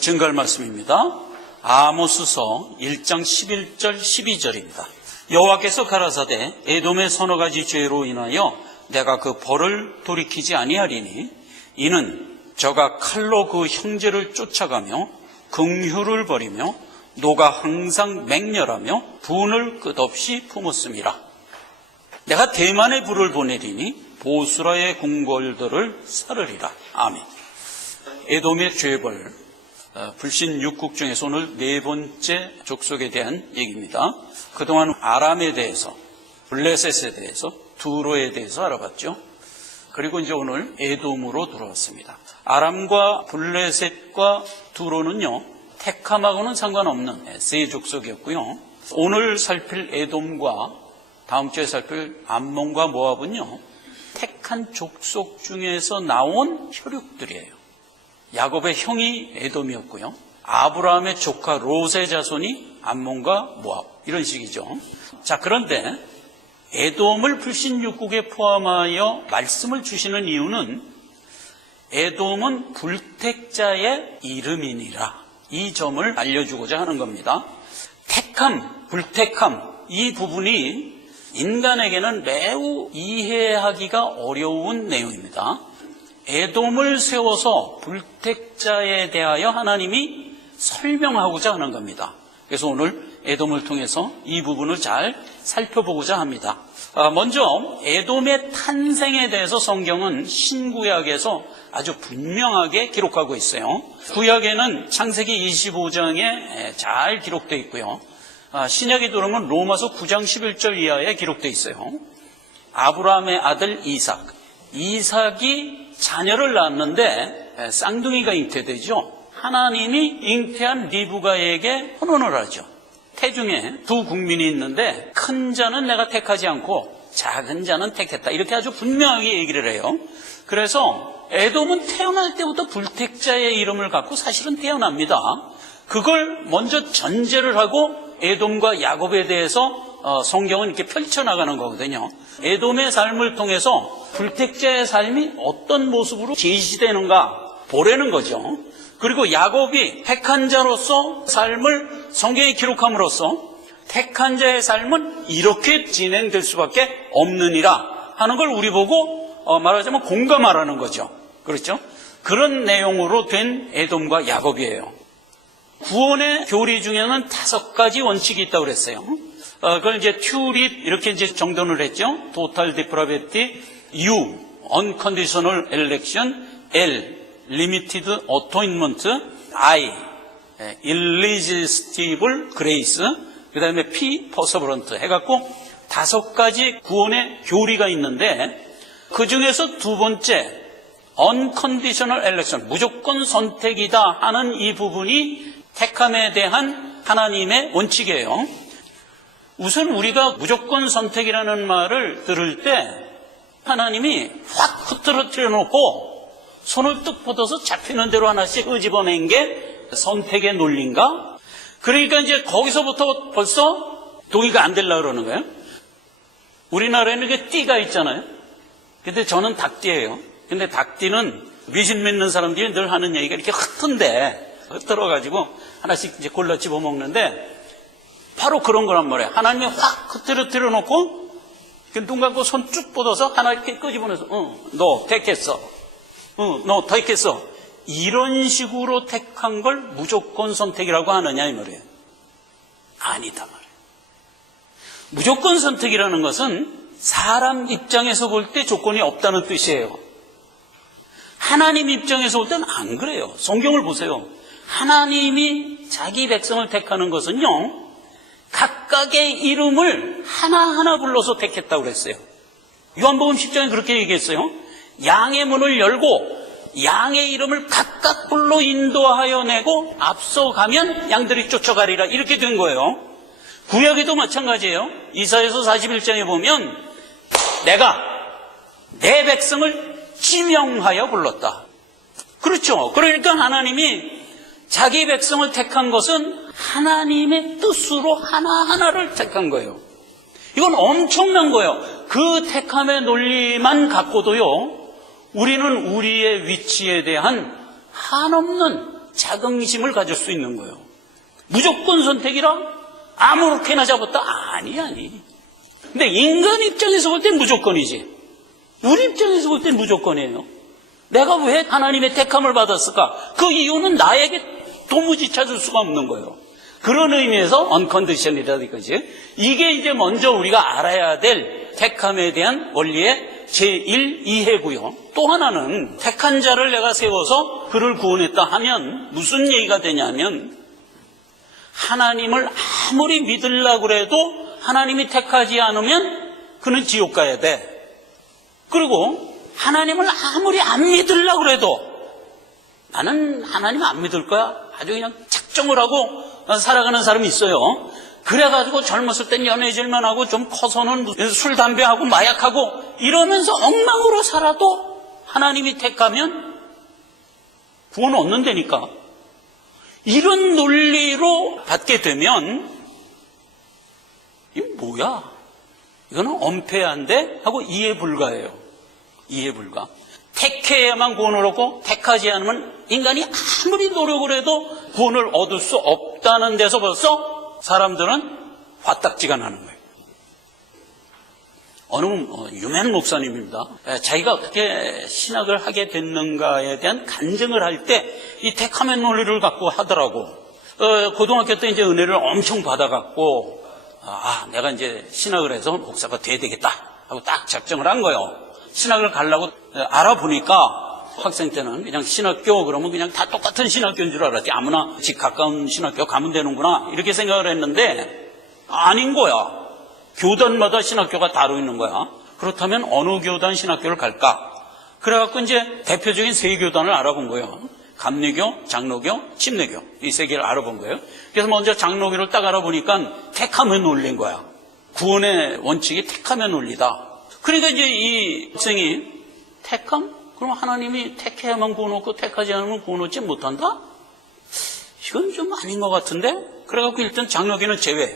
증거할 말씀입니다. 아모스서 1장 11절 12절입니다. 여호와께서 가라사대 에돔의 서너 가지 죄로 인하여 내가 그 벌을 돌이키지 아니하리니 이는 저가 칼로 그 형제를 쫓아가며 긍휼을 버리며 노가 항상 맹렬하며 분을 끝없이 품었음이라. 내가 대만의 불을 보내리니 보스라의 궁궐들을 사르리라. 아멘. 에돔의 죄벌, 불신 6국 중에서 오늘 네 번째 족속에 대한 얘기입니다. 그동안 아람에 대해서, 블레셋에 대해서, 두로에 대해서 알아봤죠. 그리고 이제 오늘 에돔으로 돌아왔습니다. 아람과 블레셋과 두로는요, 택함하고는 상관없는 세 족속이었고요. 오늘 살필 에돔과 다음 주에 살필 암몬과 모압은요, 택한 족속 중에서 나온 혈육들이에요. 야곱의 형이 에돔이었고요. 아브라함의 조카 롯의 자손이 암몬과 모압, 이런 식이죠. 자, 그런데 에돔을 불신 6국에 포함하여 말씀을 주시는 이유는 에돔은 불택자의 이름이니라, 이 점을 알려주고자 하는 겁니다. 택함, 불택함, 이 부분이 인간에게는 매우 이해하기가 어려운 내용입니다. 에돔을 세워서 불택자에 대하여 하나님이 설명하고자 하는 겁니다. 그래서 오늘 에돔을 통해서 이 부분을 잘 살펴보고자 합니다. 먼저 에돔의 탄생에 대해서 성경은 신구약에서 아주 분명하게 기록하고 있어요. 구약에는 창세기 25장에 잘 기록되어 있고요. 신약에 들어오면 로마서 9장 11절 이하에 기록되어 있어요. 아브라함의 아들 이삭이 자녀를 낳았는데 쌍둥이가 잉태되죠. 하나님이 잉태한 리브가에게 혼혼을 하죠. 태중에 두 국민이 있는데 큰 자는 내가 택하지 않고 작은 자는 택했다, 이렇게 아주 분명하게 얘기를 해요. 그래서 에돔은 태어날 때부터 불택자의 이름을 갖고 사실은 태어납니다. 그걸 먼저 전제를 하고 에돔과 야곱에 대해서 성경은 이렇게 펼쳐나가는 거거든요. 에돔의 삶을 통해서 불택자의 삶이 어떤 모습으로 제시되는가 보라는 거죠. 그리고 야곱이 택한 자로서 삶을 성경에 기록함으로써 택한 자의 삶은 이렇게 진행될 수밖에 없느니라 하는 걸 우리 보고 말하자면 공감하라는 거죠. 그렇죠? 그런 내용으로 된 에돔과 야곱이에요. 구원의 교리 중에는 5가지 원칙이 있다고 그랬어요. 그걸 이제 튜립 이렇게 이제 정돈을 했죠. 토탈 디프라베티, U, unconditional election, L, limited atonement, I, irresistible grace, 그 다음에 P, perseverant 해갖고 5가지 구원의 교리가 있는데 그 중에서 두 번째 unconditional election, 무조건 선택이다 하는 이 부분이 택함에 대한 하나님의 원칙이에요. 우선 우리가 무조건 선택이라는 말을 들을 때 하나님이 확 흐트러뜨려 놓고 손을 뚝 뻗어서 잡히는 대로 하나씩 끄집어낸 게 선택의 논리인가? 그러니까 이제 거기서부터 벌써 동의가 안 되려고 그러는 거예요. 우리나라에는 그 띠가 있잖아요. 근데 저는 닭띠예요. 근데 닭띠는 미신 믿는 사람들이 늘 하는 얘기가 이렇게 흐트러가지고 하나씩 이제 골라 집어 먹는데 바로 그런 거란 말이에요. 하나님이 확 흐트러뜨려 놓고 눈 감고 손 쭉 뻗어서 하나 이렇게 끄집어내서 너 택했어. 너 택했어. 이런 식으로 택한 걸 무조건 선택이라고 하느냐 이 말이에요. 아니다 말이에요. 무조건 선택이라는 것은 사람 입장에서 볼 때 조건이 없다는 뜻이에요. 하나님 입장에서 볼 때는 안 그래요. 성경을 보세요. 하나님이 자기 백성을 택하는 것은요, 각각의 이름을 하나하나 불러서 택했다고 그랬어요. 요한복음 10장에 그렇게 얘기했어요. 양의 문을 열고 양의 이름을 각각 불러 인도하여 내고 앞서가면 양들이 쫓아가리라, 이렇게 된 거예요. 구약에도 마찬가지예요. 이사야서 41장에 보면 내가 내 백성을 지명하여 불렀다. 그렇죠. 그러니까 하나님이 자기 백성을 택한 것은 하나님의 뜻으로 하나하나를 택한 거예요. 이건 엄청난 거예요. 그 택함의 논리만 갖고도요, 우리는 우리의 위치에 대한 한없는 자긍심을 가질 수 있는 거예요. 무조건 선택이라? 아무렇게나 잡았다? 아니. 근데 인간 입장에서 볼 땐 무조건이지. 우리 입장에서 볼 땐 무조건이에요. 내가 왜 하나님의 택함을 받았을까? 그 이유는 나에게 도무지 찾을 수가 없는 거예요. 그런 의미에서 언컨디션이다 이거지. 이게 이제 먼저 우리가 알아야 될 택함에 대한 원리의 제1 이해고요. 또 하나는 택한 자를 내가 세워서 그를 구원했다 하면 무슨 얘기가 되냐면 하나님을 아무리 믿으려고 해도 하나님이 택하지 않으면 그는 지옥 가야 돼. 그리고 하나님을 아무리 안 믿으려고 해도 나는 하나님 안 믿을 거야. 아주 그냥 작정을 하고 살아가는 사람이 있어요. 그래가지고 젊었을 땐 연애질만 하고 좀 커서는 술, 담배하고 마약하고 이러면서 엉망으로 살아도 하나님이 택하면 구원 얻는다니까. 이런 논리로 받게 되면 이게 뭐야? 이거는 엄폐한데 하고 이해 불가해요. 이해 불가. 택해야만 구원을 얻고 택하지 않으면 인간이 아무리 노력을 해도 구원을 얻을 수 없다는 데서 벌써 사람들은 화딱지가 나는 거예요. 어느 유명한 목사님입니다. 자기가 어떻게 신학을 하게 됐는가에 대한 간증을 할 때 이 택하면 논리를 갖고 하더라고. 고등학교 때 이제 은혜를 엄청 받아갖고 내가 이제 신학을 해서 목사가 돼야 되겠다 하고 딱 작정을 한 거예요. 신학을 가려고 알아보니까 학생 때는 그냥 신학교 그러면 그냥 다 똑같은 신학교인 줄 알았지. 아무나 집 가까운 신학교 가면 되는구나 이렇게 생각을 했는데 아닌 거야. 교단마다 신학교가 따로 있는 거야. 그렇다면 어느 교단 신학교를 갈까? 그래갖고 이제 대표적인 세 교단을 알아본 거예요. 감리교, 장로교, 침례교 이 세 개를 알아본 거예요. 그래서 먼저 장로교를 딱 알아보니까 택하면 논리인 거야. 구원의 원칙이 택하면 논리다. 그러니까 이제 이 학생이 택함? 그럼 하나님이 택해야만 구원 얻고 택하지 않으면 구원 얻지 못한다? 이건 좀 아닌 것 같은데? 그래갖고 일단 장로교는 제외.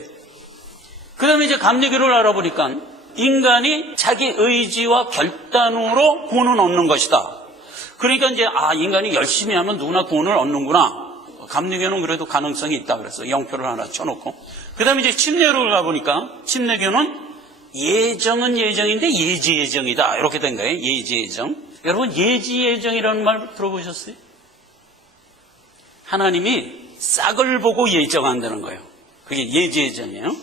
그 다음에 이제 감리교를 알아보니까 인간이 자기 의지와 결단으로 구원을 얻는 것이다. 그러니까 이제 인간이 열심히 하면 누구나 구원을 얻는구나. 감리교는 그래도 가능성이 있다 그래서 0표를 하나 쳐놓고. 그 다음에 이제 침례교를 가보니까 침례교는 예정은 예정인데 예지예정이다. 이렇게 된 거예요. 예지예정. 여러분 예지예정이라는 말 들어보셨어요? 하나님이 싹을 보고 예정한다는 거예요. 그게 예지예정이에요.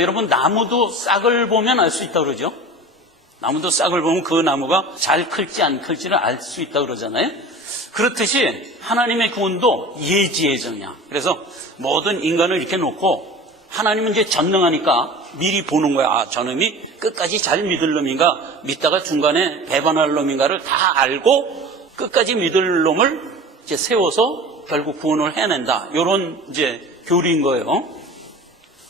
여러분 나무도 싹을 보면 알 수 있다고 그러죠. 나무도 싹을 보면 그 나무가 잘 클지 안 클지를 알 수 있다고 그러잖아요. 그렇듯이 하나님의 구원도 예지예정이야. 그래서 모든 인간을 이렇게 놓고 하나님은 이제 전능하니까 미리 보는 거야. 저놈이 끝까지 잘 믿을 놈인가 믿다가 중간에 배반할 놈인가를 다 알고 끝까지 믿을 놈을 이제 세워서 결국 구원을 해낸다. 이런 이제 교리인 거예요.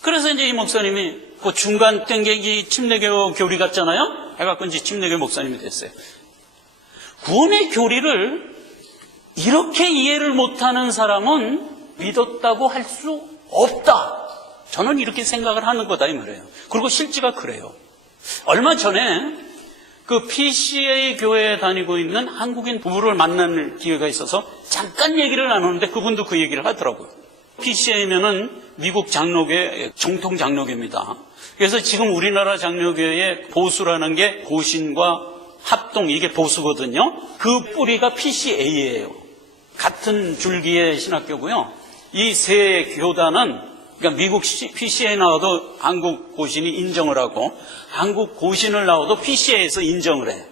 그래서 이제 이 목사님이 그 중간 된 게 이 침례교 교리 같잖아요. 해갖고 이제 침례교 목사님이 됐어요. 구원의 교리를 이렇게 이해를 못하는 사람은 믿었다고 할 수 없다. 저는 이렇게 생각을 하는 거다 이 말이에요. 그리고 실제가 그래요. 얼마 전에 그 PCA 교회에 다니고 있는 한국인 부부를 만날 기회가 있어서 잠깐 얘기를 나누는데 그분도 그 얘기를 하더라고요. PCA면은 미국 장로교의 정통 장로교입니다. 그래서 지금 우리나라 장로교의 보수라는 게 고신과 합동 이게 보수거든요. 그 뿌리가 PCA예요. 같은 줄기의 신학교고요. 이 세 교단은 그러니까 미국 PCA 나와도 한국 고신이 인정을 하고 한국 고신을 나와도 PCA에서 인정을 해.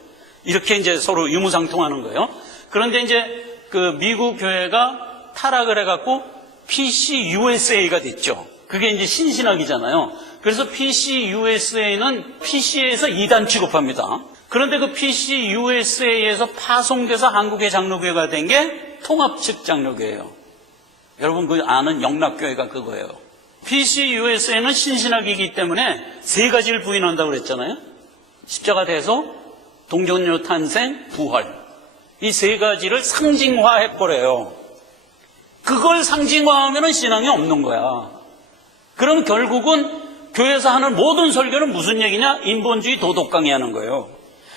이렇게 이제 서로 유무상통하는 거예요. 그런데 이제 그 미국 교회가 타락을 해갖고 PCUSA가 됐죠. 그게 이제 신신학이잖아요. 그래서 PCUSA는 PCA에서 2단 취급합니다. 그런데 그 PCUSA에서 파송돼서 한국의 장로교회가 된 게 통합측 장로교회예요. 여러분 그 아는 영락교회가 그거예요. PCUSA는 신신학이기 때문에 세 가지를 부인한다고 그랬잖아요. 십자가 대속, 동정녀 탄생, 부활. 이 세 가지를 상징화해버려요. 그걸 상징화하면 신앙이 없는 거야. 그럼 결국은 교회에서 하는 모든 설교는 무슨 얘기냐? 인본주의 도덕 강의하는 거예요.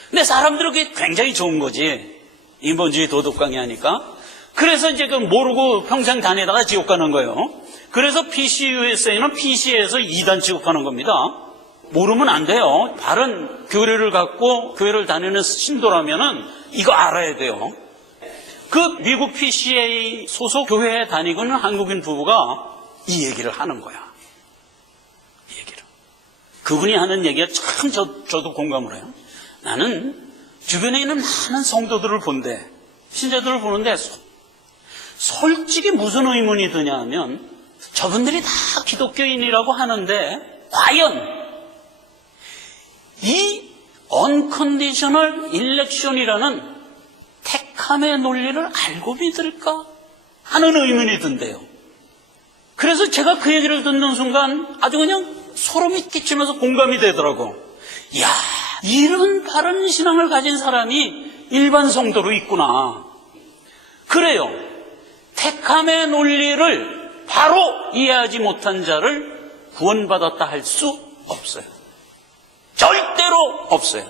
근데 사람들은 그게 굉장히 좋은 거지. 인본주의 도덕 강의하니까. 그래서 이제 그 모르고 평생 다니다가 지옥 가는 거예요. 그래서 PCUSA는 PC에서 이단 취급하는 겁니다. 모르면 안 돼요. 바른 교리를 갖고 교회를 다니는 신도라면은 이거 알아야 돼요. 그 미국 PCA 소속 교회에 다니고 있는 한국인 부부가 이 얘기를 하는 거야. 이 얘기를. 그분이 하는 얘기가 참 저도 공감을 해요. 나는 주변에 있는 많은 성도들을 본데, 신자들을 보는데 솔직히 무슨 의문이 드냐 하면 저분들이 다 기독교인이라고 하는데 과연 이 언컨디셔널 일렉션이라는 택함의 논리를 알고 믿을까 하는 의문이 든대요. 그래서 제가 그 얘기를 듣는 순간 아주 그냥 소름이 끼치면서 공감이 되더라고. 이야, 이런 바른 신앙을 가진 사람이 일반 성도로 있구나. 그래요. 택함의 논리를 바로 이해하지 못한 자를 구원받았다 할 수 없어요. 절대로 없어요.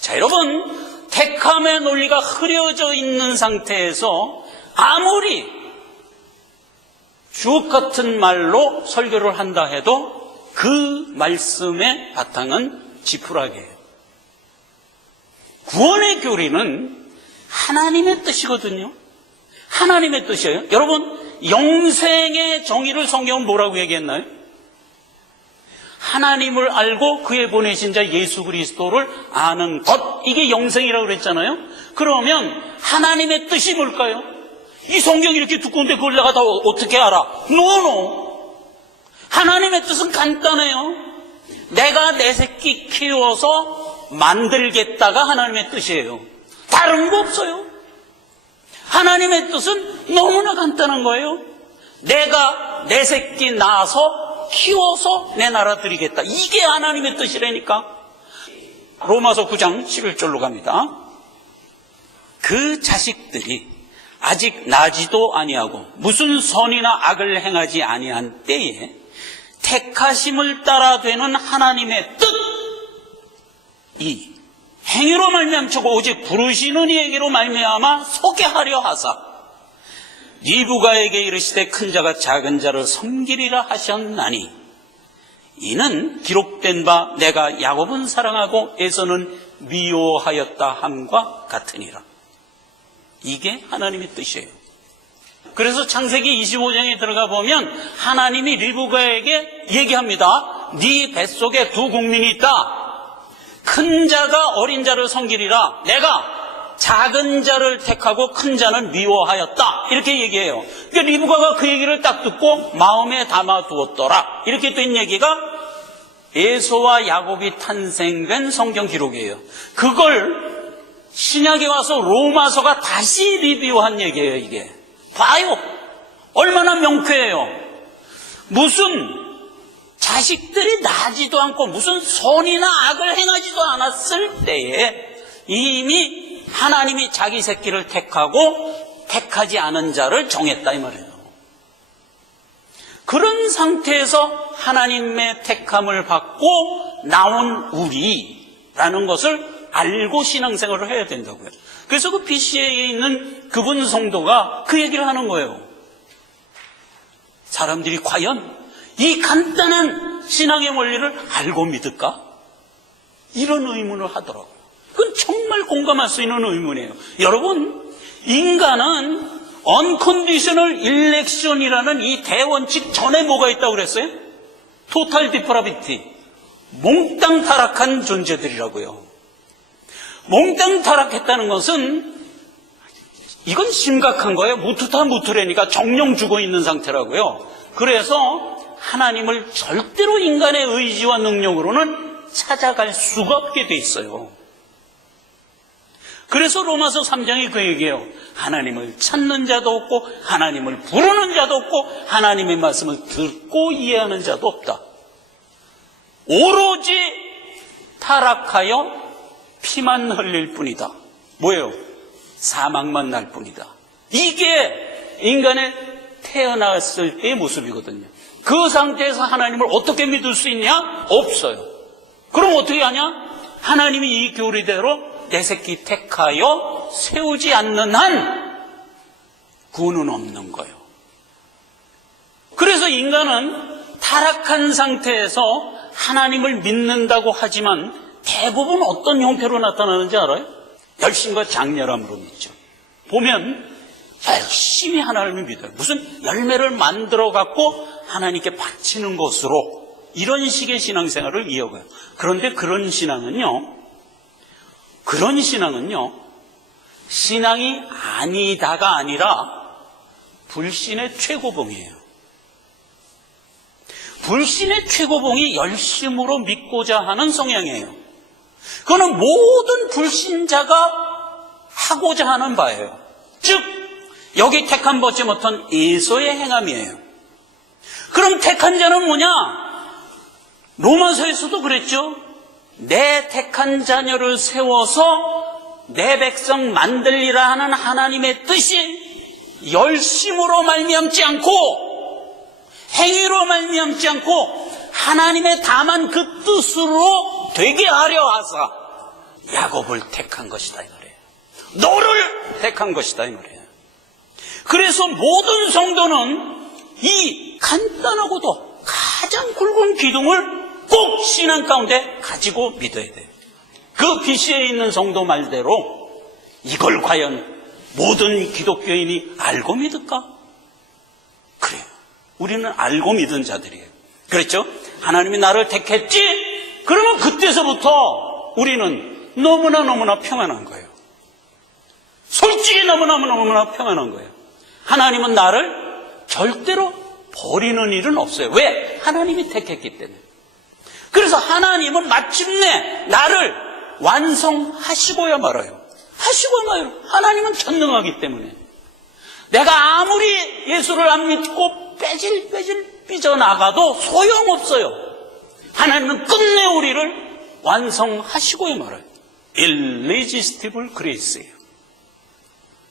자, 여러분, 택함의 논리가 흐려져 있는 상태에서 아무리 주옥 같은 말로 설교를 한다 해도 그 말씀의 바탕은 지푸라기예요. 구원의 교리는 하나님의 뜻이거든요. 하나님의 뜻이에요. 여러분, 영생의 정의를 성경은 뭐라고 얘기했나요? 하나님을 알고 그의 보내신 자 예수 그리스도를 아는 것, 이게 영생이라고 그랬잖아요. 그러면 하나님의 뜻이 뭘까요? 이 성경이 이렇게 두꺼운데 그걸 내가 다 어떻게 알아? 노. 하나님의 뜻은 간단해요. 내가 내 새끼 키워서 만들겠다가 하나님의 뜻이에요. 다른 거 없어요. 하나님의 뜻은 너무나 간단한 거예요. 내가 내 새끼 낳아서 키워서 내 나라 드리겠다. 이게 하나님의 뜻이라니까. 로마서 9장 11절로 갑니다. 그 자식들이 아직 나지도 아니하고 무슨 선이나 악을 행하지 아니한 때에 택하심을 따라 되는 하나님의 뜻, 이 행위로 말미암고 오직 부르시는 이에게로 말미암아 소개하려 하사 리브가에게 이르시되 큰 자가 작은 자를 섬기리라 하셨나니 이는 기록된 바 내가 야곱은 사랑하고 에서는 미워하였다 함과 같으니라. 이게 하나님의 뜻이에요. 그래서 창세기 25장에 들어가 보면 하나님이 리브가에게 얘기합니다. 네 뱃속에 두 국민이 있다. 큰 자가 어린 자를 섬기리라. 내가 작은 자를 택하고 큰 자는 미워하였다. 이렇게 얘기해요. 그러니까 리브가가 그 얘기를 딱 듣고 마음에 담아두었더라. 이렇게 된 얘기가 에서와 야곱이 탄생된 성경 기록이에요. 그걸 신약에 와서 로마서가 다시 리뷰한 얘기예요. 이게 봐요. 얼마나 명쾌해요. 무슨 자식들이 나지도 않고 무슨 선이나 악을 행하지도 않았을 때에 이미 하나님이 자기 새끼를 택하고 택하지 않은 자를 정했다 이 말이에요. 그런 상태에서 하나님의 택함을 받고 나온 우리라는 것을 알고 신앙생활을 해야 된다고요. 그래서 그 PCA에 있는 그분 성도가 그 얘기를 하는 거예요. 사람들이 과연 이 간단한 신앙의 원리를 알고 믿을까? 이런 의문을 하더라고요. 그건 정말 공감할 수 있는 의문이에요. 여러분, 인간은 unconditional election이라는 이 대원칙 전에 뭐가 있다고 그랬어요? total depravity. 몽땅 타락한 존재들이라고요. 몽땅 타락했다는 것은 이건 심각한 거예요. 무투타 무투래니까 정령 죽어 있는 상태라고요. 그래서 하나님을 절대로 인간의 의지와 능력으로는 찾아갈 수가 없게 돼 있어요. 그래서 로마서 3장이 그 얘기예요. 하나님을 찾는 자도 없고 하나님을 부르는 자도 없고 하나님의 말씀을 듣고 이해하는 자도 없다. 오로지 타락하여 피만 흘릴 뿐이다. 뭐예요? 사망만 날 뿐이다. 이게 인간의 태어났을 때의 모습이거든요. 그 상태에서 하나님을 어떻게 믿을 수 있냐? 없어요. 그럼 어떻게 하냐? 하나님이 이 교리대로 내 새끼 택하여 세우지 않는 한 구원은 없는 거예요. 그래서 인간은 타락한 상태에서 하나님을 믿는다고 하지만 대부분 어떤 형태로 나타나는지 알아요? 열심과 장렬함으로 믿죠. 보면 열심히 하나님을 믿어요. 무슨 열매를 만들어 갖고 하나님께 바치는 것으로 이런 식의 신앙생활을 이어가요. 그런데 그런 신앙은요, 신앙이 아니다가 아니라 불신의 최고봉이에요. 불신의 최고봉이 열심으로 믿고자 하는 성향이에요. 그거는 모든 불신자가 하고자 하는 바예요. 즉 여기 택함 받지 못한 에서의 행함이에요. 그럼 택한 자는 뭐냐? 로마서에서도 그랬죠. 내 택한 자녀를 세워서 내 백성 만들리라 하는 하나님의 뜻이 열심으로 말미암지 않고 행위로 말미암지 않고 하나님의 다만 그 뜻으로 되게 하려 하사 야곱을 택한 것이다 이 말이에요. 너를 택한 것이다 이 말이에요. 그래서 모든 성도는 이 간단하고도 가장 굵은 기둥을 꼭 신앙 가운데 가지고 믿어야 돼요. 그 BC에 있는 성도 말대로 이걸 과연 모든 기독교인이 알고 믿을까? 그래요. 우리는 알고 믿은 자들이에요. 그렇죠? 하나님이 나를 택했지? 그러면 그때서부터 우리는 너무나 평안한 거예요. 솔직히 너무나 평안한 거예요. 하나님은 나를 절대로 버리는 일은 없어요. 왜? 하나님이 택했기 때문에. 그래서 하나님은 마침내 나를 완성하시고야 말아요. 하나님은 전능하기 때문에. 내가 아무리 예수를 안 믿고 빼질 삐져나가도 소용없어요. 하나님은 끝내 우리를 완성하시고야 말아요. Irresistible Grace예요.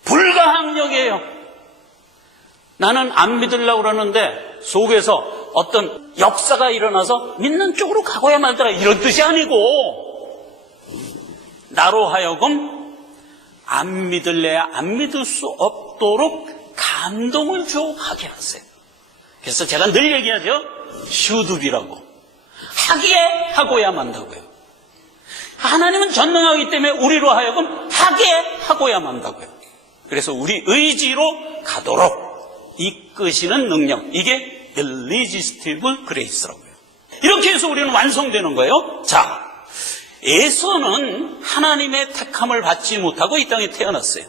불가항력이에요. 나는 안 믿으려고 그러는데 속에서 어떤 역사가 일어나서 믿는 쪽으로 가고야 말더라 이런 뜻이 아니고 나로 하여금 안 믿을래야 안 믿을 수 없도록 감동을 주하게 하세요. 그래서 제가 늘 얘기하죠. 슈드비라고. 하기에 하고야 만다고요. 하나님은 전능하기 때문에 우리로 하여금 하게 하고야 만다고요. 그래서 우리 의지로 가도록 이끄시는 능력, 이게 Irresistible Grace라고요. 이렇게 해서 우리는 완성되는 거예요. 자, 에서는 하나님의 택함을 받지 못하고 이 땅에 태어났어요.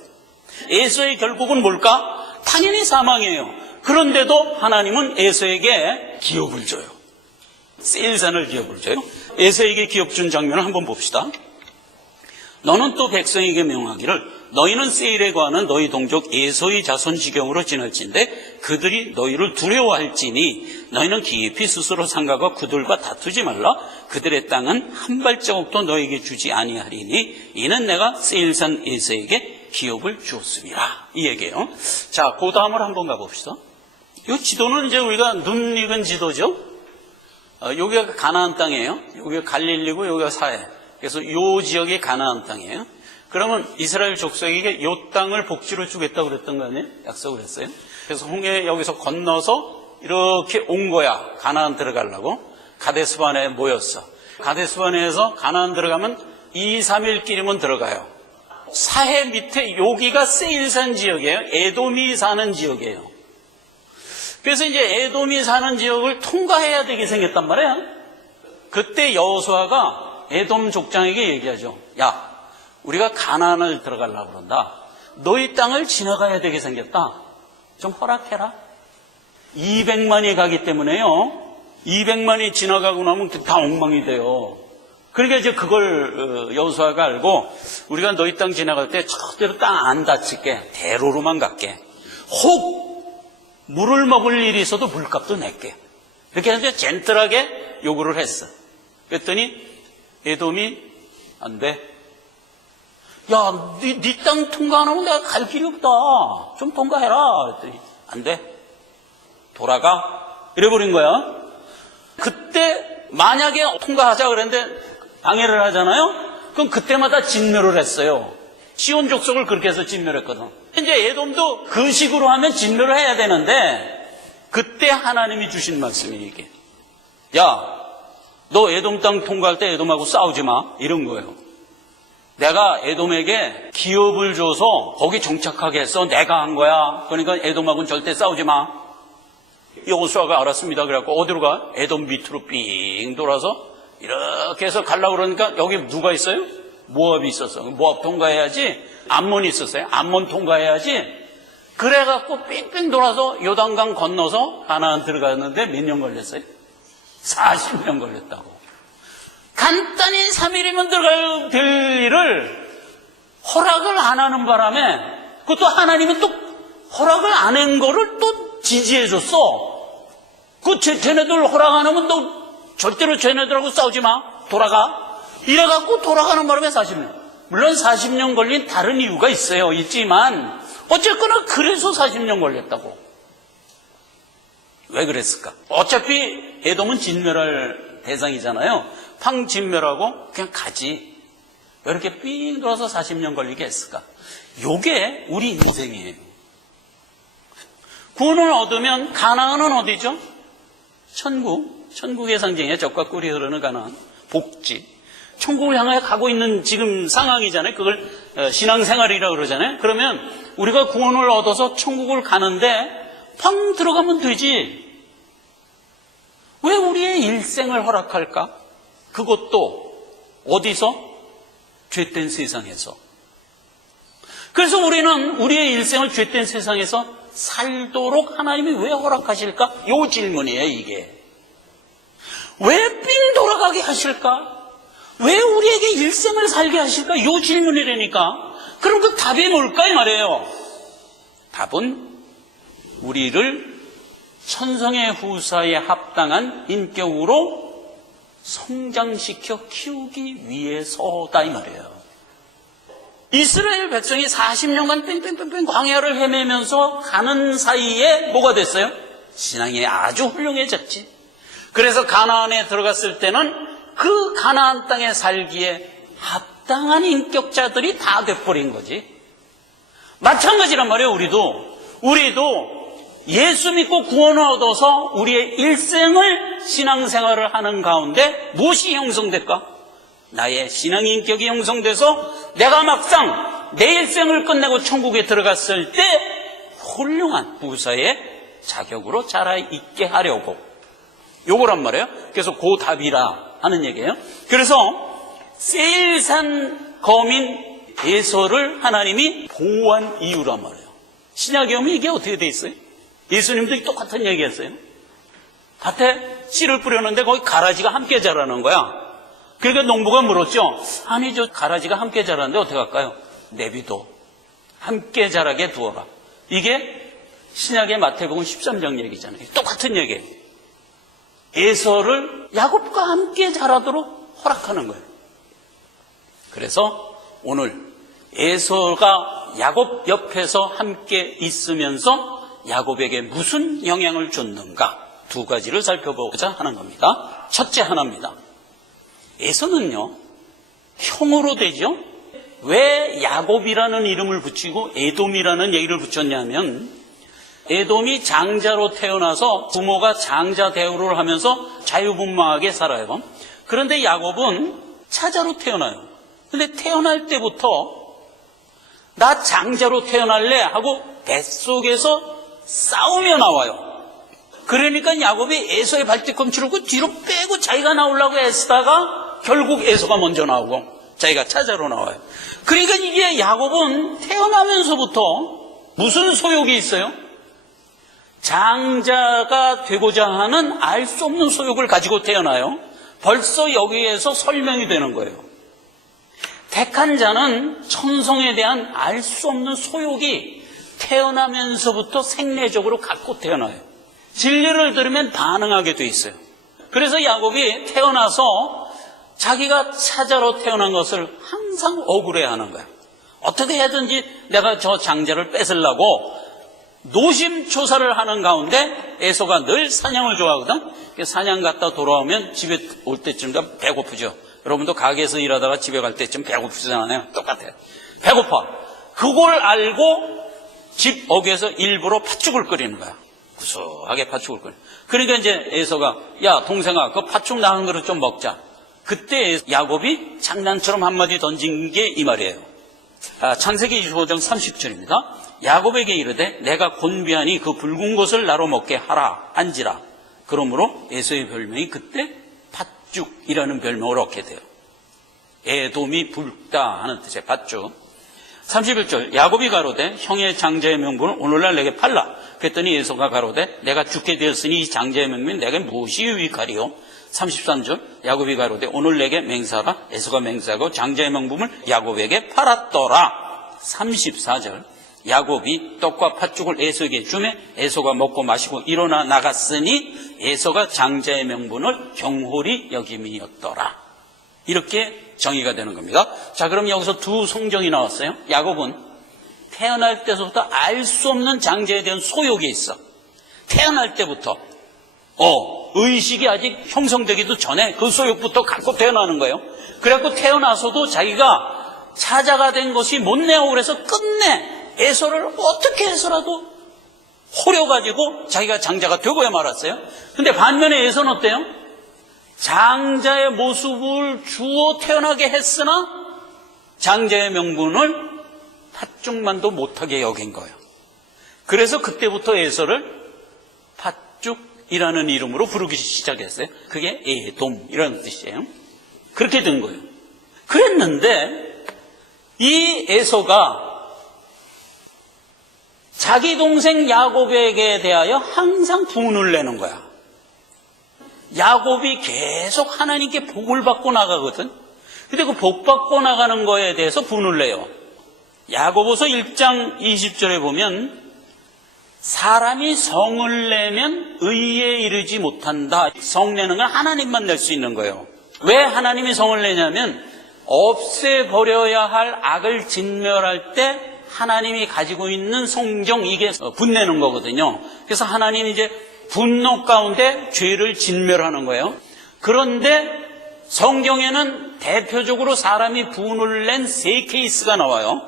에서의 결국은 뭘까? 당연히 사망이에요. 그런데도 하나님은 에서에게 기업을 줘요. 세일산을 기업을 줘요. 에서에게 기업 준 장면을 한번 봅시다. 너는 또 백성에게 명하기를 너희는 세일에 관한 너희 동족 에서의 자손 지경으로 지날진대 그들이 너희를 두려워할지니 너희는 깊이 스스로 상가고 그들과 다투지 말라. 그들의 땅은 한 발자국도 너희에게 주지 아니하리니 이는 내가 세일산 에서에게 기업을 주었습니다. 이 얘기예요. 자, 그 다음을 한번 가봅시다. 이 지도는 이제 우리가 눈 익은 지도죠. 여기가 가나안 땅이에요. 여기가 갈릴리고 여기가 사해. 그래서 이 지역이 가나안 땅이에요. 그러면 이스라엘 족속에게 이 땅을 복지로 주겠다고 그랬던 거 아니에요? 약속을 했어요. 그래서 홍해 여기서 건너서 이렇게 온 거야. 가나안 들어가려고. 가데스바네에 모였어. 가데스바네에서 가나안 들어가면 2, 3일 길이면 들어가요. 사해 밑에 여기가 세일산 지역이에요. 에돔이 사는 지역이에요. 그래서 이제 에돔이 사는 지역을 통과해야 되게 생겼단 말이에요. 그때 여호수아가 에돔 족장에게 얘기하죠. 야, 우리가 가나안을 들어가려고 그런다. 너희 땅을 지나가야 되게 생겼다. 좀 허락해라. 200만이 가기 때문에요. 200만이 지나가고 나면 다 엉망이 돼요. 그러니까 이제 그걸 여호수아가 알고 우리가 너희 땅 지나갈 때 절대로 땅 안 다칠게. 대로로만 갈게. 혹 물을 먹을 일이 있어도 물값도 낼게. 이렇게 해서 젠틀하게 요구를 했어. 그랬더니 에돔이 안 돼. 야, 네 땅 통과 안 하면 내가 갈 길이 없다. 좀 통과해라. 그랬더니 안 돼. 돌아가. 이래버린 거야. 그때 만약에 통과하자 그랬는데 방해를 하잖아요. 그럼 그때마다 진멸을 했어요. 시온 족속을 그렇게 해서 진멸했거든. 이제 에돔도 그 식으로 하면 진멸을 해야 되는데 그때 하나님이 주신 말씀이 이게. 야, 너 에돔 땅 통과할 때 에돔하고 싸우지 마. 이런 거예요. 내가 에돔에게 기업을 줘서 거기 정착하게 했어. 내가 한 거야. 그러니까 에돔하고는 절대 싸우지 마. 여호수아가 알았습니다. 그래갖고 어디로 가? 에돔 밑으로 삥 돌아서 이렇게 해서 가려고 그러니까 여기 누가 있어요? 모압이 있었어. 모압 통과해야지. 암몬이 있었어요. 암몬 통과해야지. 그래갖고 삥삥 돌아서 요단강 건너서 가나안 들어갔는데 몇 년 걸렸어요? 40년 걸렸다고. 간단히 3일이면 들어갈 될 일을 허락을 안 하는 바람에 그것도 하나님은 또 허락을 안 한 거를 또 지지해 줬어. 쟤네들 허락 안 하면 너 절대로 쟤네들하고 싸우지 마. 돌아가. 이래갖고 돌아가는 바람에 40년. 물론 40년 걸린 다른 이유가 있지만 어쨌거나 그래서 40년 걸렸다고. 왜 그랬을까? 어차피 에돔은 진멸할 대상이잖아요. 팡 진멸하고 그냥 가지. 왜 이렇게 삥 돌아서 40년 걸리게 했을까? 요게 우리 인생이에요. 구원을 얻으면 가나안은 어디죠? 천국의 상징이에요. 젖과 꿀이 흐르는 가나안. 복지. 천국을 향해 가고 있는 지금 상황이잖아요. 그걸 신앙생활이라고 그러잖아요. 그러면 우리가 구원을 얻어서 천국을 가는데 팡 들어가면 되지. 왜 우리의 일생을 허락할까? 그것도 어디서? 죄된 세상에서. 그래서 우리는 우리의 일생을 죄된 세상에서 살도록 하나님이 왜 허락하실까? 요 질문이에요, 이게. 왜 삥 돌아가게 하실까? 왜 우리에게 일생을 살게 하실까? 요 질문이라니까. 그럼 그 답이 뭘까? 이 말이에요. 답은 우리를 천성의 후사에 합당한 인격으로 성장시켜 키우기 위해서다 이 말이에요. 이스라엘 백성이 40년간 뺑뺑뺑뺑 광야를 헤매면서 가는 사이에 뭐가 됐어요? 신앙이 아주 훌륭해졌지. 그래서 가나안에 들어갔을 때는 그 가나안 땅에 살기에 합당한 인격자들이 다 돼버린 거지. 마찬가지란 말이에요. 우리도 예수 믿고 구원을 얻어서 우리의 일생을 신앙생활을 하는 가운데 무엇이 형성될까? 나의 신앙 인격이 형성돼서 내가 막상 내 일생을 끝내고 천국에 들어갔을 때 훌륭한 부사의 자격으로 자라있게 하려고. 요거란 말이에요. 그래서 그 답이라 하는 얘기예요. 그래서 세일산 거민 에서를 하나님이 보호한 이유란 말이에요. 신약에 오면 이게 어떻게 돼 있어요? 예수님도 똑같은 얘기했어요. 밭에 씨를 뿌렸는데 거기 가라지가 함께 자라는 거야. 그러니까 농부가 물었죠. 아니 저 가라지가 함께 자라는데 어떻게 할까요? 내비둬. 함께 자라게 두어라. 이게 신약의 마태복음 13장 얘기잖아요. 똑같은 얘기예요. 에서를 야곱과 함께 자라도록 허락하는 거예요. 그래서 오늘 에서가 야곱 옆에서 함께 있으면서 야곱에게 무슨 영향을 줬는가 두 가지를 살펴보고자 하는 겁니다. 첫째 하나입니다. 에서는요 형으로 되죠. 왜 야곱이라는 이름을 붙이고 에돔이라는 얘기를 붙였냐면 에돔이 장자로 태어나서 부모가 장자 대우를 하면서 자유분방하게 살아요. 그런데 야곱은 차자로 태어나요. 근데 태어날 때부터 나 장자로 태어날래 하고 뱃속에서 싸우며 나와요. 그러니까 야곱이 에서의 발뒤꿈치를 뒤로 빼고 자기가 나오려고 애쓰다가 결국 에서가 먼저 나오고 자기가 차자로 나와요. 그러니까 이게 야곱은 태어나면서부터 무슨 소욕이 있어요? 장자가 되고자 하는 알 수 없는 소욕을 가지고 태어나요. 벌써 여기에서 설명이 되는 거예요. 택한 자는 천성에 대한 알 수 없는 소욕이 태어나면서부터 생리적으로 갖고 태어나요. 진리를 들으면 반응하게 돼 있어요. 그래서 야곱이 태어나서 자기가 차자로 태어난 것을 항상 억울해하는 거야. 어떻게 해야든지 내가 저 장자를 뺏으려고 노심초사를 하는 가운데 에서가 늘 사냥을 좋아하거든. 사냥 갔다 돌아오면 집에 올 때쯤 배고프죠. 여러분도 가게에서 일하다가 집에 갈 때쯤 배고프잖아요. 똑같아요. 배고파. 그걸 알고 집 어귀에서 일부러 팥죽을 끓이는 거야. 구수하게 팥죽을 끓여. 그러니까 이제 에서가, 야 동생아, 그 팥죽 나은 그릇 좀 먹자. 그때 야곱이 장난처럼 한마디 던진 게 이 말이에요. 창세기 25장 30절입니다. 야곱에게 이르되 내가 곤비하니 그 붉은 것을 나로 먹게 하라 한지라. 그러므로 에서의 별명이 그때 팥죽이라는 별명을 얻게 돼요. 에돔이 붉다 하는 뜻의 팥죽. 31절 야곱이 가로되 형의 장자의 명분을 오늘날 내게 팔라. 그랬더니 에서가 가로되 내가 죽게 되었으니 이 장자의 명분이 내게 무엇이 유익하리요. 33절 야곱이 가로되 오늘 내게 맹세하라. 에서가 맹세하고 장자의 명분을 야곱에게 팔았더라. 34절 야곱이 떡과 팥죽을 에서에게 주매 에서가 먹고 마시고 일어나 나갔으니 에서가 장자의 명분을 경홀히 여김이었더라. 이렇게 정의가 되는 겁니다. 자, 그럼 여기서 두 성정이 나왔어요. 야곱은 태어날 때부터 알 수 없는 장자에 대한 소욕이 있어. 태어날 때부터 의식이 아직 형성되기도 전에 그 소욕부터 갖고 태어나는 거예요. 그래갖고 태어나서도 자기가 사자가 된 것이 못내고 그래서 끝내 에서를 어떻게 해서라도 호려가지고 자기가 장자가 되고야 말았어요. 근데 반면에 에서는 어때요? 장자의 모습을 주어 태어나게 했으나 장자의 명분을 팥죽만도 못하게 여긴 거예요. 그래서 그때부터 에서를 팥죽이라는 이름으로 부르기 시작했어요. 그게 에돔이라는 뜻이에요. 그렇게 된 거예요. 그랬는데 이 에서가 자기 동생 야곱에게 대하여 항상 분을 내는 거야. 야곱이 계속 하나님께 복을 받고 나가거든. 근데 그 복 받고 나가는 거에 대해서 분을 내요. 야고보서 1장 20절에 보면 사람이 성을 내면 의에 이르지 못한다. 성 내는 건 하나님만 낼 수 있는 거예요. 왜 하나님이 성을 내냐면 없애버려야 할 악을 진멸할 때 하나님이 가지고 있는 성정, 이게 분내는 거거든요. 그래서 하나님이 이제 분노 가운데 죄를 진멸하는 거예요. 그런데 성경에는 대표적으로 사람이 분을 낸 3케이스가 나와요.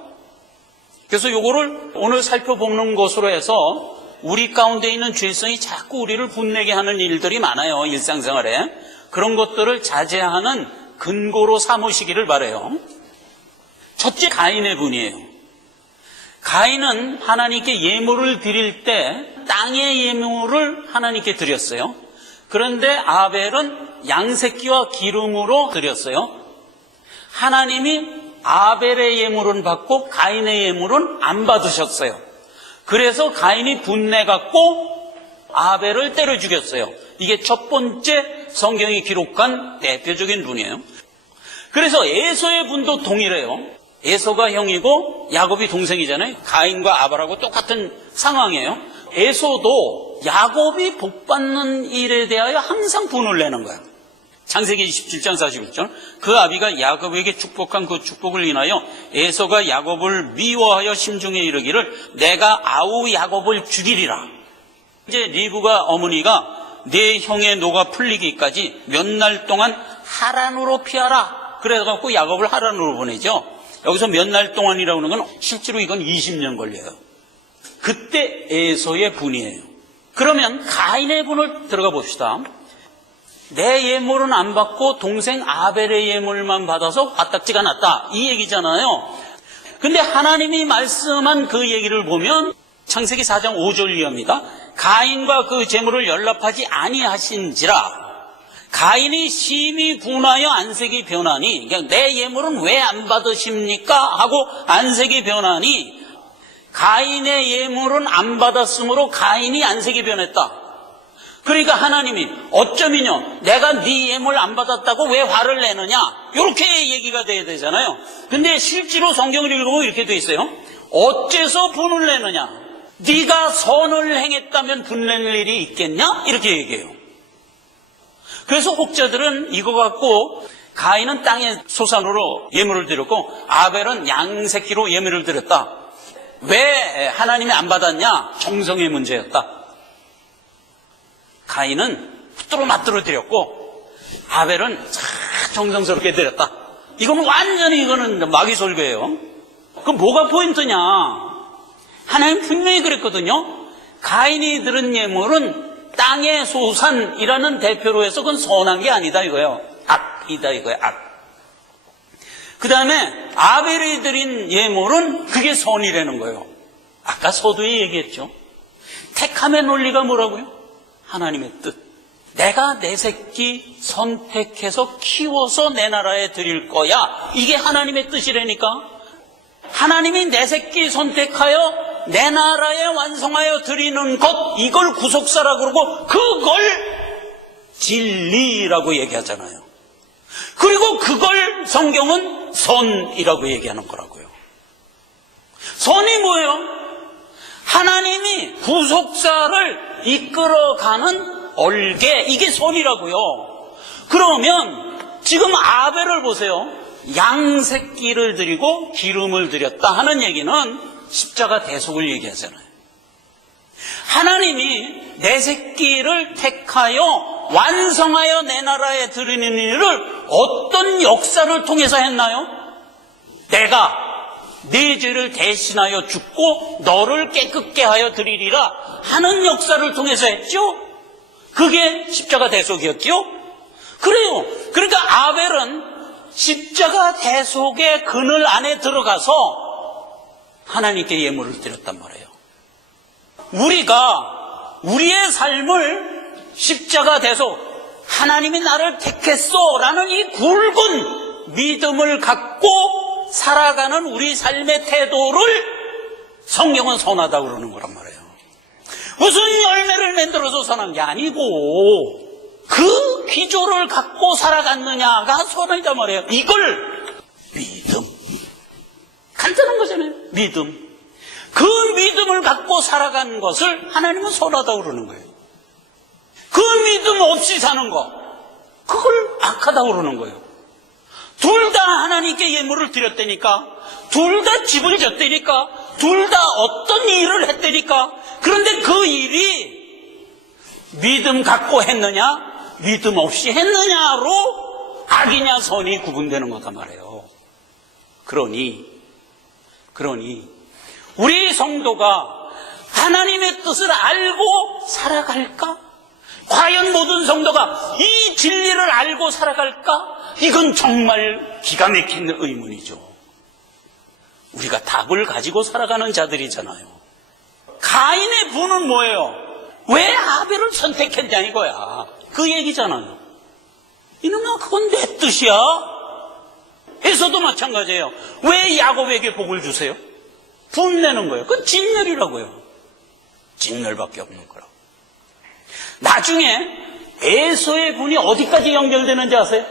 그래서 요거를 오늘 살펴보는 것으로 해서 우리 가운데 있는 죄성이 자꾸 우리를 분내게 하는 일들이 많아요. 일상생활에. 그런 것들을 자제하는 근거로 삼으시기를 바라요. 첫째, 가인의 분이에요. 가인은 하나님께 예물을 드릴 때 땅의 예물을 하나님께 드렸어요. 그런데 아벨은 양새끼와 기름으로 드렸어요. 하나님이 아벨의 예물은 받고 가인의 예물은 안 받으셨어요. 그래서 가인이 분내갖고 아벨을 때려 죽였어요. 이게 첫 번째 성경이 기록한 대표적인 분이에요. 그래서 에서의 분도 동일해요. 에서가 형이고 야곱이 동생이잖아요. 가인과 아벨하고 똑같은 상황이에요. 에서도 야곱이 복받는 일에 대하여 항상 분을 내는 거야. 창세기 27장 41절 그 아비가 야곱에게 축복한 그 축복을 인하여 에서가 야곱을 미워하여 심중에 이르기를 내가 아우 야곱을 죽이리라. 이제 리브가 어머니가 내 형의 노가 풀리기까지 몇 날 동안 하란으로 피하라. 그래갖고 야곱을 하란으로 보내죠. 여기서 몇 날 동안이라고 하는 건 실제로 이건 20년 걸려요. 그때 에서의 분이에요. 그러면 가인의 분을 들어가 봅시다. 내 예물은 안 받고 동생 아벨의 예물만 받아서 화딱지가 났다. 이 얘기잖아요. 근데 하나님이 말씀한 그 얘기를 보면 창세기 4장 5절 이하입니다. 가인과 그 재물을 연락하지 아니하신지라. 가인이 심히 분하여 안색이 변하니, 그러니까 내 예물은 왜 안 받으십니까? 하고 안색이 변하니, 가인의 예물은 안 받았으므로 가인이 안색이 변했다. 그러니까 하나님이 어쩌면요, 내가 네 예물 안 받았다고 왜 화를 내느냐, 이렇게 얘기가 돼야 되잖아요. 근데 실제로 성경을 읽어보면 이렇게 돼 있어요. 어째서 분을 내느냐? 네가 선을 행했다면 분낼 일이 있겠냐? 이렇게 얘기해요. 그래서 혹자들은 이거 갖고 가인은 땅의 소산으로 예물을 드렸고 아벨은 양새끼로 예물을 드렸다. 왜 하나님이 안 받았냐? 정성의 문제였다. 가인은 후뚜루마뚜루 드렸고 아벨은 정성스럽게 드렸다. 이거는 완전히 이거는 마귀설교예요. 그럼 뭐가 포인트냐? 하나님 분명히 그랬거든요. 가인이 드린 예물은 땅의 소산이라는 대표로 해서 그건 선한 게 아니다 이거예요. 악이다 이거예요. 악. 그 다음에 아벨이 드린 예물은 그게 선이라는 거예요. 아까 서두에 얘기했죠. 택함의 논리가 뭐라고요? 하나님의 뜻. 내가 내 새끼 선택해서 키워서 내 나라에 드릴 거야. 이게 하나님의 뜻이라니까. 하나님이 내 새끼 선택하여 내 나라에 완성하여 드리는 것, 이걸 구속사라고 그러고 그걸 진리라고 얘기하잖아요. 그리고 그걸 성경은 선이라고 얘기하는 거라고요. 선이 뭐예요? 하나님이 구속사를 이끌어가는 얼개, 이게 선이라고요. 그러면 지금 아벨을 보세요. 양 새끼를 드리고 기름을 드렸다 하는 얘기는 십자가 대속을 얘기하잖아요. 하나님이 내 새끼를 택하여 완성하여 내 나라에 드리는 일을 어떤 역사를 통해서 했나요? 내가 네 죄를 대신하여 죽고 너를 깨끗게 하여 드리리라 하는 역사를 통해서 했죠? 그게 십자가 대속이었죠? 그래요. 그러니까 아벨은 십자가 대속의 그늘 안에 들어가서 하나님께 예물을 드렸단 말이에요. 우리가 우리의 삶을 십자가 대속, 하나님이 나를 택했어 라는 이 굵은 믿음을 갖고 살아가는 우리 삶의 태도를 성경은 선하다고 그러는 거란 말이에요. 무슨 열매를 만들어서 선한 게 아니고 그 기조를 갖고 살아갔느냐가 선이란 말이에요. 이걸 믿음, 간단한 거잖아요. 믿음. 그 믿음을 갖고 살아간 것을 하나님은 선하다고 그러는 거예요. 그 믿음 없이 사는 거, 그걸 악하다고 그러는 거예요. 둘 다 하나님께 예물을 드렸다니까, 둘 다 집을 졌다니까, 둘 다 어떤 일을 했다니까. 그런데 그 일이 믿음 갖고 했느냐 믿음 없이 했느냐로 악이냐 선이 구분되는 거단 말이에요. 그러니 우리 성도가 하나님의 뜻을 알고 살아갈까? 과연 모든 성도가 이 진리를 알고 살아갈까? 이건 정말 기가 막힌 의문이죠. 우리가 답을 가지고 살아가는 자들이잖아요. 가인의 부는 뭐예요? 왜 아벨을 선택했냐 이거야. 그 얘기잖아요. 이놈아, 그건 내 뜻이야. 에서도 마찬가지예요. 왜 야곱에게 복을 주세요? 분내는 거예요. 그건 진멸이라고요. 진멸밖에 없는 거라고. 나중에 에서의 분이 어디까지 연결되는지 아세요?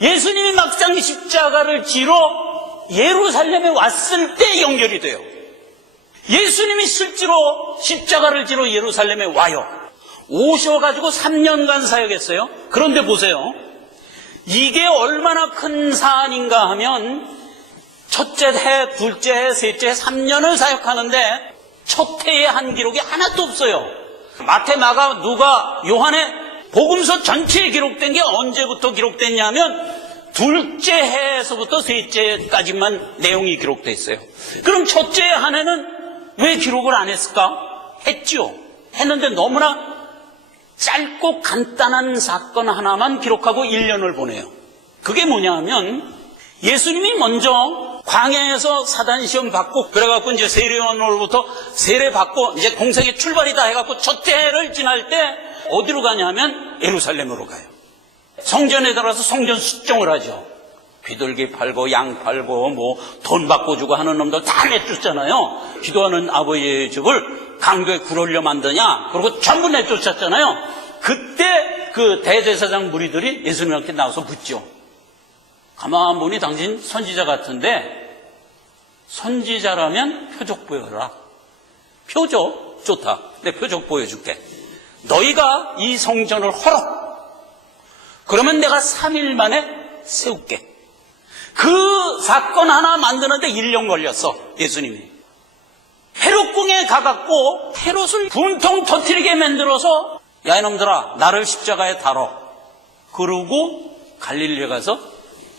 예수님이 막상 십자가를 지러 예루살렘에 왔을 때 연결이 돼요. 예수님이 실제로 십자가를 지러 예루살렘에 와요. 오셔가지고 3년간 사역했어요. 그런데 보세요. 이게 얼마나 큰 사안인가 하면 첫째 해, 둘째 해, 셋째 해 3년을 사역하는데 첫 해에 한 기록이 하나도 없어요. 마태, 마가, 누가, 요한의 복음서 전체에 기록된 게 언제부터 기록됐냐면 둘째 해에서부터 셋째 해까지만 내용이 기록돼 있어요. 그럼 첫째 한 해는 왜 기록을 안 했을까? 했죠. 했는데 너무나 짧고 간단한 사건 하나만 기록하고 1년을 보내요. 그게 뭐냐 하면 예수님이 먼저 광야에서 사단 시험 받고 그래갖고 이제 세례요한으로부터 세례 받고 이제 공생의 출발이다 해갖고 첫째 해를 지날 때 어디로 가냐면 예루살렘으로 가요. 성전에 들어가서 성전 수정을 하죠. 비둘기 팔고 양 팔고 뭐 돈 받고 주고 하는 놈들 다 내쫓잖아요. 기도하는 아버지의 집을 강도에 굴올려 만드냐 그리고 전부 내쫓았잖아요. 그때 그 대제사장 무리들이 예수님한테 나와서 묻죠. 가만 보니 당신 선지자 같은데 선지자라면 표적 보여라. 표적 좋다. 내 표적 보여줄게. 너희가 이 성전을 헐어. 그러면 내가 3일 만에 세울게. 그 사건 하나 만드는데 1년 걸렸어. 예수님이. 헤롯궁에 가갖고 헤롯을 분통 터뜨리게 만들어서 야 이놈들아 나를 십자가에 달어. 그러고 갈릴리에 가서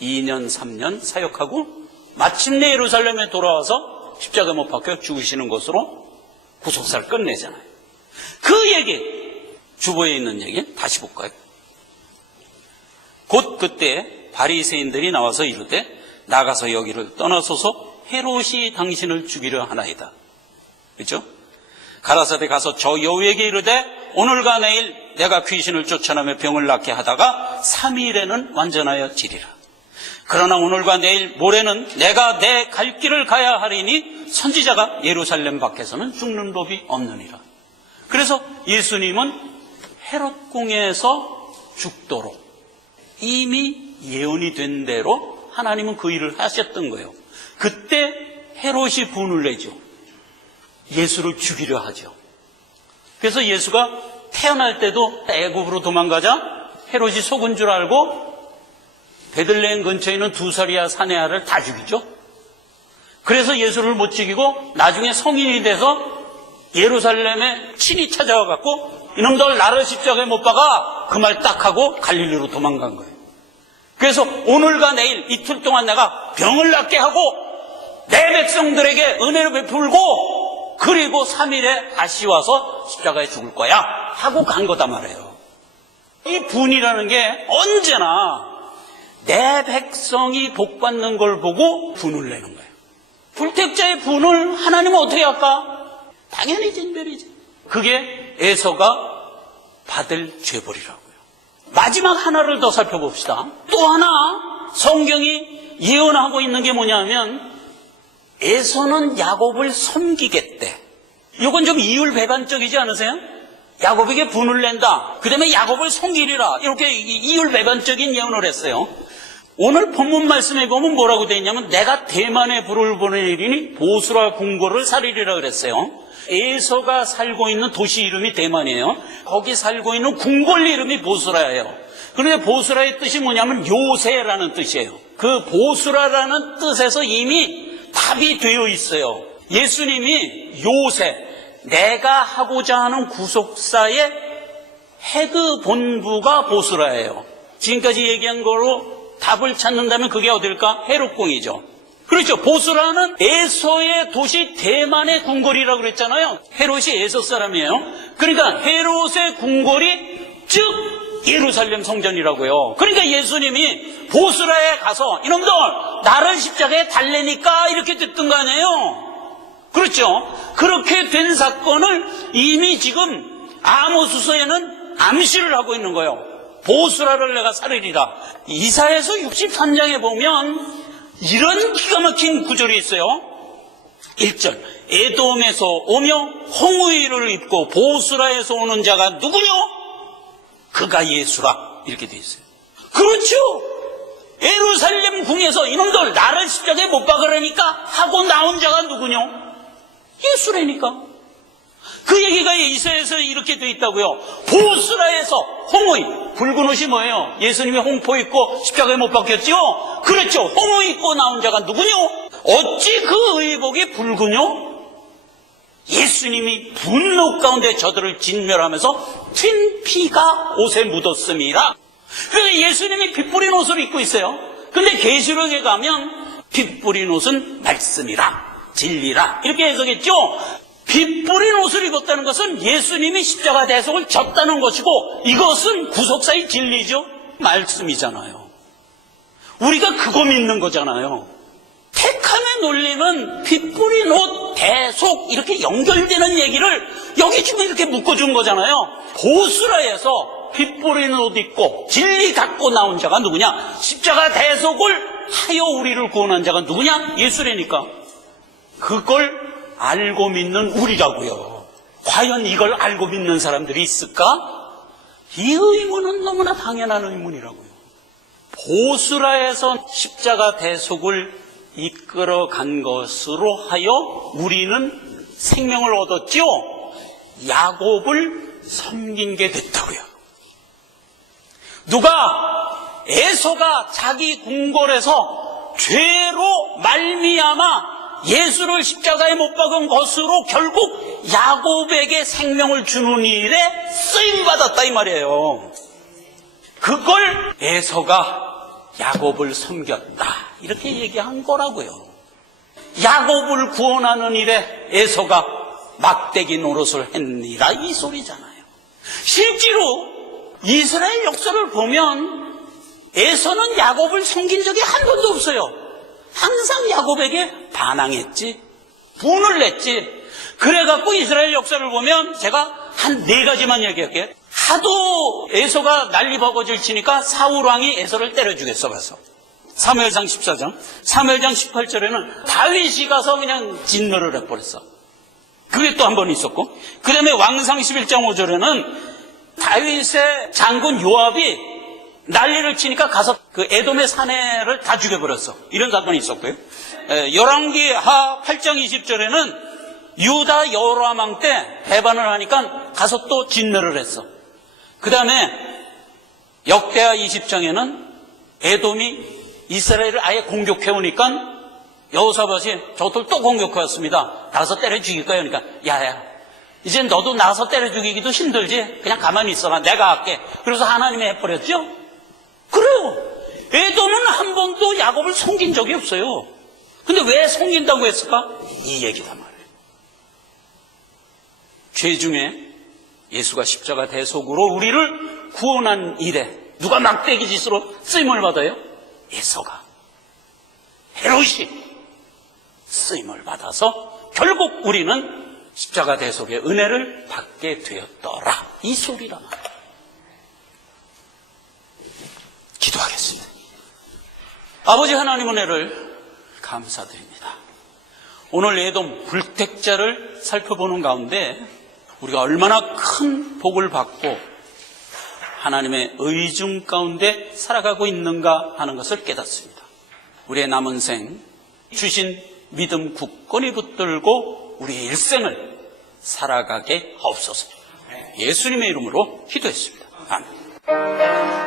2년 3년 사역하고 마침내 예루살렘에 돌아와서 십자가에 못 박혀 죽으시는 것으로 구속사를 끝내잖아요. 그 얘기, 주보에 있는 얘기 다시 볼까요? 곧 그때 바리새인들이 나와서 이르되 나가서 여기를 떠나소서 헤롯이 당신을 죽이려 하나이다. 그렇죠? 가라사대 가서 저 여우에게 이르되 오늘과 내일 내가 귀신을 쫓아내며 병을 낫게 하다가 3일에는 완전하여 지리라. 그러나 오늘과 내일 모레는 내가 내 갈 길을 가야 하리니 선지자가 예루살렘 밖에서는 죽는 법이 없느니라. 그래서 예수님은 헤롯궁에서 죽도록 이미 예언이 된 대로 하나님은 그 일을 하셨던 거예요. 그때 헤롯이 분을 내죠. 예수를 죽이려 하죠. 그래서 예수가 태어날 때도 애굽으로 도망가자 헤롯이 속은 줄 알고 베들레헴 근처에 있는 2살이야 사내아를 다 죽이죠. 그래서 예수를 못 죽이고 나중에 성인이 돼서 예루살렘에 친히 찾아와 갖고 이놈들 나를 십자가에 못 박아, 그 말 딱 하고 갈릴리로 도망간 거예요. 그래서 오늘과 내일 이틀 동안 내가 병을 낫게 하고 내 백성들에게 은혜를 베풀고 그리고 3일에 다시 와서 십자가에 죽을 거야 하고 간 거다 말이에요. 이 분이라는 게 언제나 내 백성이 복받는 걸 보고 분을 내는 거예요. 불택자의 분을 하나님은 어떻게 할까? 당연히 징별이지. 그게 에서가 받을 죄벌이라고요. 마지막 하나를 더 살펴봅시다. 또 하나 성경이 예언하고 있는 게 뭐냐면 에서는 야곱을 섬기겠대. 이건 좀 이율배반적이지 않으세요? 야곱에게 분을 낸다. 그 다음에 야곱을 섬기리라. 이렇게 이율배반적인 예언을 했어요. 오늘 본문 말씀에 보면 뭐라고 되어 있냐면 내가 대만에 불을 보내리니 보스라 궁궐을 살리리라 그랬어요. 에서가 살고 있는 도시 이름이 대만이에요. 거기 살고 있는 궁궐 이름이 보스라예요. 그런데 보스라의 뜻이 뭐냐면 요새라는 뜻이에요. 그 보스라라는 뜻에서 이미 답이 되어 있어요. 예수님이 요새, 내가 하고자 하는 구속사의 헤드 본부가 보스라예요. 지금까지 얘기한 거로 답을 찾는다면 그게 어딜까? 헤롯궁이죠. 그렇죠. 보스라는 에서의 도시 대만의 궁궐이라고 그랬잖아요. 헤롯이 에서 사람이에요. 그러니까 헤롯의 궁궐이 즉 예루살렘 성전이라고요. 그러니까 예수님이 보스라에 가서 이놈들 나를 십자가에 달래니까 이렇게 됐던 거 아니에요. 그렇죠. 그렇게 된 사건을 이미 지금 아모스서에는 암시를 하고 있는 거예요. 보스라를 내가 살리리라. 이사야서 63장에 보면 이런 기가 막힌 구절이 있어요. 1절 에돔에서 오며 홍의를 입고 보스라에서 오는 자가 누구뇨? 그가 예수라. 이렇게 돼 있어요. 그렇죠. 예루살렘 궁에서 이놈들 나를 십자가에 못 박으라니까 하고 나온 자가 누구뇨? 예수라니까. 그 얘기가 이사야에서 이렇게 돼 있다고요. 보스라에서 홍의, 붉은 옷이 뭐예요? 예수님이 홍포 입고 십자가에 못 박혔죠? 그렇죠. 홍의 입고 나온 자가 누구뇨? 어찌 그 의복이 붉으뇨? 예수님이 분노 가운데 저들을 진멸하면서 튄 피가 옷에 묻었음이라. 그래서 예수님이 피 뿌린 옷을 입고 있어요. 근데 계시록에 가면 피 뿌린 옷은 말씀이라, 진리라 이렇게 해석했죠. 피 뿌린 옷을 입었다는 것은 예수님이 십자가 대속을 졌다는 것이고 이것은 구속사의 진리죠. 말씀이잖아요. 우리가 그거 믿는 거잖아요. 택함의 논리는 피 뿌린 옷, 대속 이렇게 연결되는 얘기를 여기 지금 이렇게 묶어준 거잖아요. 보스라에서 피 뿌린 옷 입고 진리 갖고 나온 자가 누구냐? 십자가 대속을 하여 우리를 구원한 자가 누구냐? 예수라니까. 그걸 알고 믿는 우리라고요. 과연 이걸 알고 믿는 사람들이 있을까? 이 의문은 너무나 당연한 의문이라고요. 보스라에서 십자가 대속을 이끌어간 것으로 하여 우리는 생명을 얻었지요. 야곱을 섬긴 게 됐다고요. 누가 에서가 자기 궁궐에서 죄로 말미암아 예수를 십자가에 못 박은 것으로 결국 야곱에게 생명을 주는 일에 쓰임받았다 이 말이에요. 그걸 에서가 야곱을 섬겼다 이렇게 얘기한 거라고요. 야곱을 구원하는 일에 에서가 막대기 노릇을 했니라 이 소리잖아요. 실제로 이스라엘 역사를 보면 에서는 야곱을 섬긴 적이 한 번도 없어요. 항상 야곱에게 반항했지, 분을 냈지. 그래갖고 이스라엘 역사를 보면 제가 한 4가지만 얘기할게요. 하도 에서가 난리버거지를 치니까 사울왕이 에서를 때려 죽였어 봐서. 사무엘상 14장, 사무엘상 18절에는 다윗이 가서 그냥 진노를 해버렸어. 그게 또 한 번 있었고, 그 다음에 왕상 11장 5절에는 다윗의 장군 요압이 난리를 치니까 가서 그 에돔의 사내를 다 죽여버렸어. 이런 사건이 있었고요. 열왕기하 8장 20절에는 유다 여로함 왕 때 배반을 하니까 가서 또 진멸을 했어. 그 다음에 역대하 20장에는 에돔이 이스라엘을 아예 공격해오니까 여호사밧이 저들 또 공격해왔습니다. 나가서 때려 죽일 거야. 그러니까 야야, 이제 너도 나가서 때려 죽이기도 힘들지? 그냥 가만히 있어라. 내가 할게. 그래서 하나님이 해버렸죠? 그래요. 에돔은 한 번도 야곱을 속인 적이 없어요. 근데 왜 속인다고 했을까? 이 얘기단 말이에요. 죄 중에 예수가 십자가 대속으로 우리를 구원한 일에 누가 막대기 짓으로 쓰임을 받아요? 에서가, 헤롯이 쓰임을 받아서 결국 우리는 십자가 대속의 은혜를 받게 되었더라. 이 소리란 말이에요. 기도하겠습니다. 아버지 하나님 은혜를 감사드립니다. 오늘 에돔 불택자를 살펴보는 가운데 우리가 얼마나 큰 복을 받고 하나님의 의중 가운데 살아가고 있는가 하는 것을 깨닫습니다. 우리의 남은 생 주신 믿음 굳건히 붙들고 우리의 일생을 살아가게 하옵소서. 예수님의 이름으로 기도했습니다. 아멘.